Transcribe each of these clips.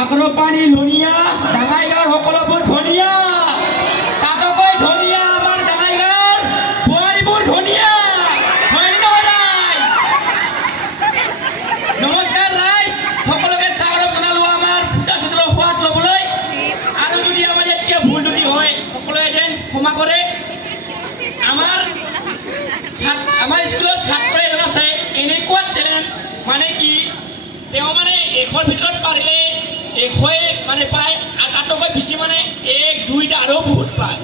আগ্ৰপানী ধনিয়া ডাঙাইগাঁৱৰ সকলোবোৰ ধনিয়া তাতকৈ ধনিয়া আমাৰ ডাঙাইগাঁৱৰ বোৱাৰীবোৰ ধনিয়া হয়নে নহয় ৰাইজ? নমস্কাৰ ৰাইজ, সকলোকে স্বাগতম জনালোঁ আমাৰ ফুটা চিত্ৰৰ সোৱাদ ল'বলৈ। আৰু যদি আমাৰ ইয়াত কিবা ভুল ত্ৰুটি হয় সকলোৱে যেন ক্ষমা কৰে। আমাৰ স্কুলৰ ছাত্ৰ এজন আছে, এনেকুৱা টেলেণ্ট মানে কি তেওঁ মানে এশৰ ভিতৰত পাৰিলে এশই মানে পায় আৰু তাতকৈ বেছি মানে এক দুইটা আৰু বহুত পায়।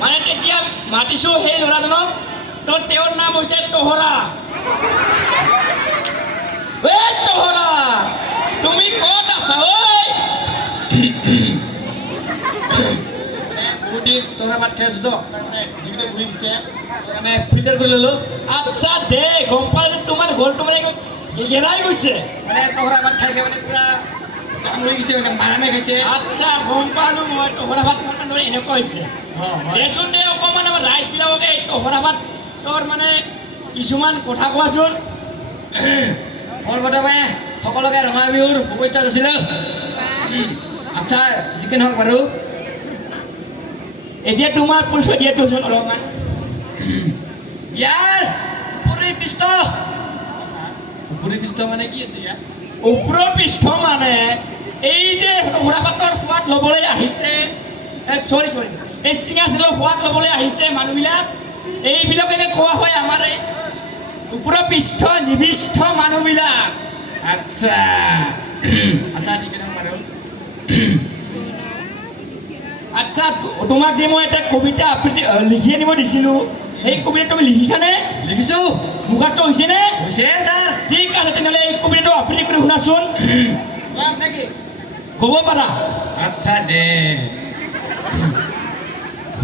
মানে তেতিয়া মাতিছোঁ সেই ল'ৰাজনক, তো তেওঁৰ নাম হৈছে তহৰা। এ তহৰা, তুমি ক'ত আছা ঐ? তহৰা ভাত খাই আছোঁ তো বহি দিছে মানে ফিল্টাৰ কৰি ল'লোঁ। আচ্ছা দে, গম পালে তোমাৰ গ'লটো মানে হেৰাই গৈছে মানে তহৰা ভাত খাই মানে পুৰা জাম হৈ গৈছে মানে মাৰামে খাইছে। আচ্ছা গম পালোঁ মই তহৰা ভাত খোৱাৰ কাৰণে এনেকুৱা হৈছে। দেচোন দে অকণমান আমাৰ ৰাইজবিলাককে তহৰা ভাত তোৰ মানে কিছুমান কথা কোৱাচোন। মোৰ প্ৰথমে সকলোকে ৰঙা বিহুৰ শুভেচ্ছা যাচিলোঁ। আচ্ছা যিকি নহওক বাৰু, এতিয়া তোমাৰ পৰিচয় দিয়াটোচোন অলপমান। ইয়াৰ উপৰি পৃষ্ঠ মানে কি আছে ইয়াৰ? ওপৰৰ পৃষ্ঠ মানে এই যে তহৰা ভাতৰ সোৱাদ ল'বলৈ আহিছে, চৰি এই চিঙা চিলৰ সোৱাদ ল'বলৈ আহিছে মানুহবিলাক, এইবিলাকে খোৱা হয় আমাৰ এই ওপৰৰ পৃষ্ঠ নিবিষ্ঠ মানুহবিলাক। আচ্ছা আচ্ছা ঠিক আছে বাৰু। আচ্ছা তোমাক যে মই এটা কবিতা আবৃত্তি লিখি আনিব দিছিলোঁ, সেই কবিতা তুমি লিখিছানে? লিখিছোঁ। মুখস্থ হৈছেনে? হৈছে ছাৰ। ঠিক আছে তেনেহ'লে এই কবিতাটো আবৃত্তি কৰি শুনাচোন। নেকি ক'ব পাৰা? আচ্ছা দে।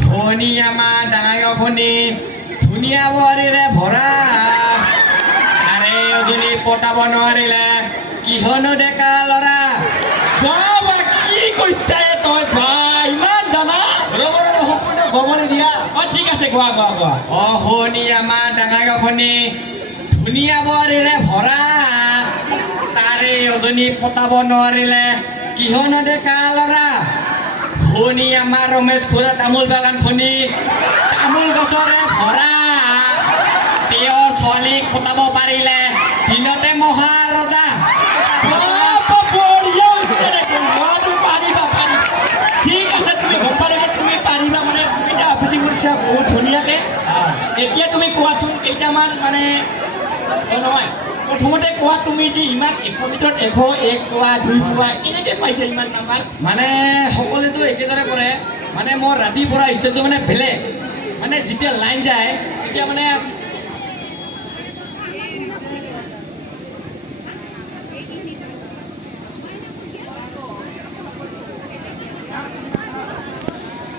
শনি আমাৰ ডাঙাইগাঁও খনি ধুনীয়া বোৱাৰীৰে ভৰা, তাৰে এজনী পতাব নোৱাৰিলে কিহনো ডেকা ল'ৰা। কি কৈছে তই ভাই, ইমান জানা? সম্পূৰ্ণ গমনি দিয়া। অঁ ঠিক আছে, কোৱা কোৱা কোৱা। অঁ শনি আমাৰ ডাঙাইগাঁও খনি ধুনীয়া বোৱাৰীৰে ভৰা, তাৰে এজনী পতাব নোৱাৰিলে কিহনো ডেকা ল'ৰা। শনি আমাৰ ৰমেশ খুৰা তামোল বাগান খনি তামোল গছৰে ভৰা, তেওঁৰ ছোৱালীক পতাব পাৰিলে দিনতে মহাৰজা। ঠিক আছে, তুমি গম পালে যে তুমি পাৰিবা মানে কবিতা আবৃত্তি কৰিছা বহুত ধুনীয়াকৈ। এতিয়া তুমি কোৱাচোন কেইটামান মানে নহয়, প্ৰথমতে কোৱা তুমি যে ইমান এশৰ ভিতৰত 101 পোৱা 2 পোৱা কেনেকৈ পাইছে ইমান নাম্বাৰ? মানে সকলোতো একেদৰে পঢ়ে, মানে মোৰ ৰাতিপুৱা ষ্টাইলটো মানে বেলেগ, মানে যেতিয়া লাইন যায় তেতিয়া মানে